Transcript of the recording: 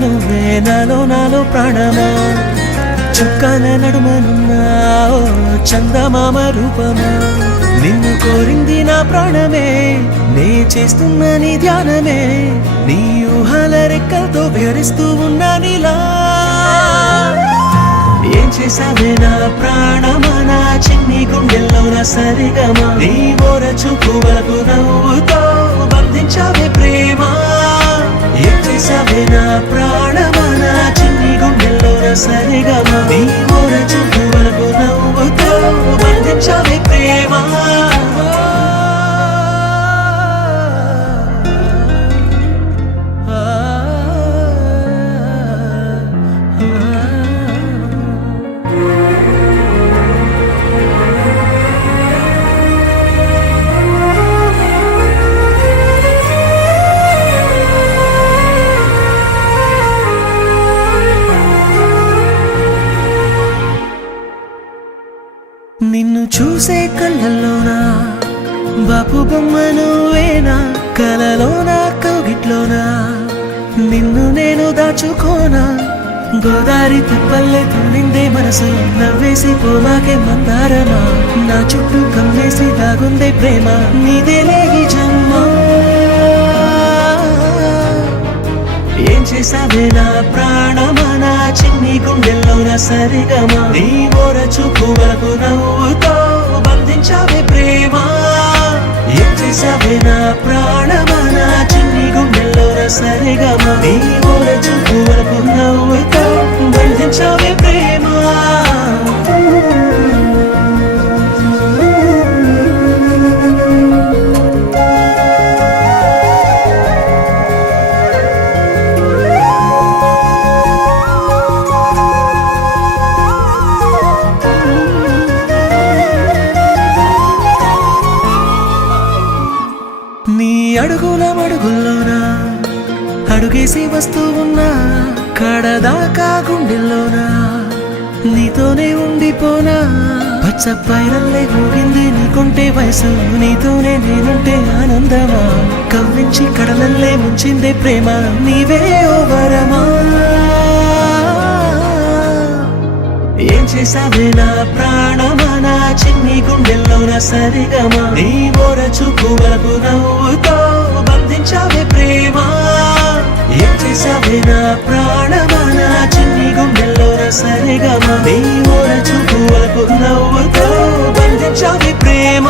నువ్వే నాలో నాలో ప్రాణమా చుక్కన నడుమనున్నా ఓ చందమామ రూపమా నిన్ను కోరింది నా ప్రాణమే నే చేస్తున్న నీ ధ్యానమే నీ ఊహల రెక్కలతో విహరిస్తూ ఉన్నా నీలా ఏం చేసావే నా ప్రాణమా నా చిన్ని గుండెల్లో నా సరిగమా నీ ఓర చూపు వరకు నవ్వుతో బంధించావే ప్రేమ ఏం చేసావే నా ప్రాణమా నా చిన్ని గుండెల్లో నా సరిగమా నీ ఓర చూపు వరకు నవ్వుతో బంధించావే ప్రేమ నిన్ను చూసే కళ్ళల్లోనా బాపు బొమ్మ నువ్వేనా కలలోనా కౌగిట్లోనా నిన్ను నేను దాచుకోనా గోదారి తిప్పల్లే తున్నిందే మనసు నవ్వేసి పోవాకే మందారమా నా చుట్టూ కమ్మేసి దాగుందే ప్రేమ నీదేలే ఈ జన్మ ఏం చేసావే నా ప్రాణమా నా చిన్ని గుండెల్లో నా సరిగమా నీ ఓర చూపు వరకు నవ్వుతో బంధించావే ప్రేమ ఏం చేసావే నా ప్రాణమా నా చిన్ని గుండెల్లో నా సరిగమా నీ ఓర చూపు వరకు నవ్వుతో బంధించావే ప్రేమ నీ అడుగుల మడుగుల్లోనా అడుగేసి వస్తూ ఉన్నా కడదాకా గుండెల్లోనా నీతోనే ఉండిపోనా పచ్చ పైరల్లే ఊగింది నీకుంటే వయసు నీతోనే నేనుంటే ఆనందమా కవ్వించి కడలల్లే ముంచిందే ప్రేమ నీవే ఓ వరమా ఏం చేసావే నా ప్రాణమా నా చిన్ని గుండెల్లో నా సరిగమా నీ ఓర చూపు వరకు నవ్వుతో బంధించావే ప్రేమ ఏం చేసావే నా ప్రాణమా నా చిన్ని గుండెల్లో నా సరిగమా నీ ఓర చూపు వరకు నవ్వుతో బంధించావే ప్రేమ